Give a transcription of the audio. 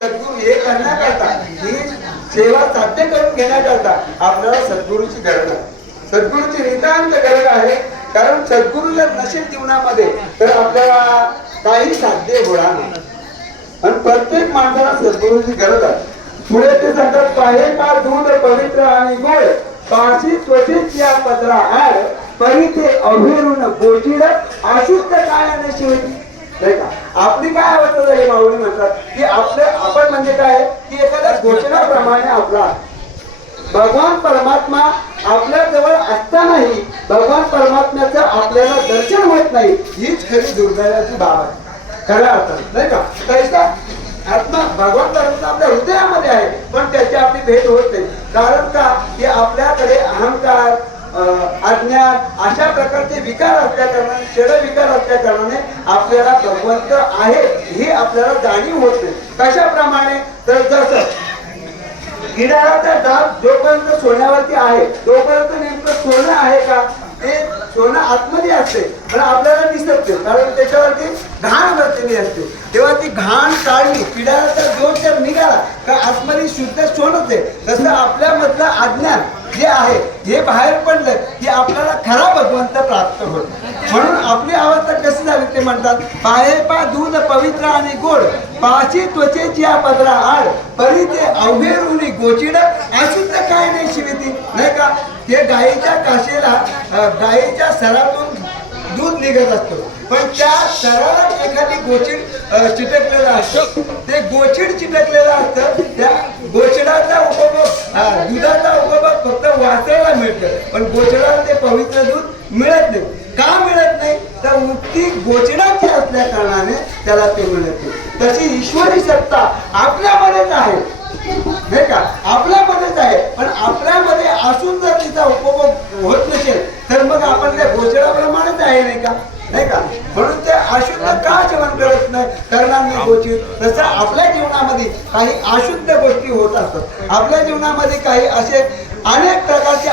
सद्गुरू हे करण्याकरता ही सेवा साध्य करून घेण्याकरता आपल्याला सद्गुरूची गरज आहे. सद्गुरूची नितांत गरज आहे. कारण सद्गुरू जर नसेल जीवनामध्ये तर आपल्याला काही साध्य होणार नाही. आणि प्रत्येक माणसाला सद्गुरूची गरज आहे. पुढे ते सांगतात, पाहे का दूध पवित्र आणि गोड, पाशी त्वचेत या पदरा आड, परी ते अभेरून गोचिड, अशुद्ध कायाने शिवली. नाही का? आपली काय अवस्था झाली माऊली म्हणतात की आपण म्हणजे काय की एखाद्या घोषणाप्रमाणे आपला भगवान परमात्मा आपल्या जवळ असतानाही भगवान परमात्म्याचं आपल्याला दर्शन होत नाही. हीच खरी दुर्दैवाची बाब आहे खऱ्या अर्थात. नाही का? कैसा आत्मा भगवान परमात्मा आपल्या हृदयामध्ये आहे पण त्याची आपली भेट होत नाही. कारण का की आपल्याकडे अहंकार अज्ञान अशा प्रकारचे विकार असल्या कारणाने षड विकार असल्या कारणाने आपल्याला भगवंत आहे ही आपल्याला जाणीव होत नाही. कशाप्रमाणे तर जसं किडाचा डाग जोपर्यंत सोन्यावरती आहे तोपर्यंत नेमकं सोनं आहे का ते सोनं आतमध्ये असते पण आपल्याला दिसत नाही कारण त्याच्यावरती घाण बसलेली असते. तेव्हा ती घाण काढली किडाचा जो जर निघाला का आतमध्ये शुद्ध सोनच आहे. तसं आपल्यामधलं अज्ञान जे आहे हे बाहेर पडलं की आपल्याला खरा भगवंत प्राप्त होतो. म्हणून आपली अवस्था कशी झाली ते म्हणतात, पाहे पा दूध पवित्र आणि गोड, पाची त्वचेची या पदरा आड, परी ते अवघेरुनी गोचिड, अशुद्ध काय नाही शिविती. नाही का? ते गायीच्या काशेला गायीच्या सरातून दूध निघत असतो पण त्या सराला एखादी गोचिड चिटकलेलं असतं. ते गोचिड चिटकलेलं असतं. त्या गोचिडाचा उपभोग दुधाचा उपभोग फक्त वासराला मिळतं पण गोचिडाला ते पवित्र दूध मिळत नाही. का मिळत नाही तर मुक्ती गोचिडाची असल्या कारणाने त्याला ते मिळत नाही. तशी ईश्वरी सत्ता आपल्यामध्येच आहे. नाही का? आपल्यामध्येच आहे पण आपल्यामध्ये असून जर तिचा उपभोग होत नसेल तर मग आपण त्या गोचिडाप्रमाणेच आहे. नाही का? नाही का? म्हणून ते अशुद्ध का जेवण करत नाही करणार नाही गोचिड. तसं आपल्या जीवनामध्ये काही अशुद्ध गोष्टी होत असतात. आपल्या जीवनामध्ये काही असे अनेक प्रकारचे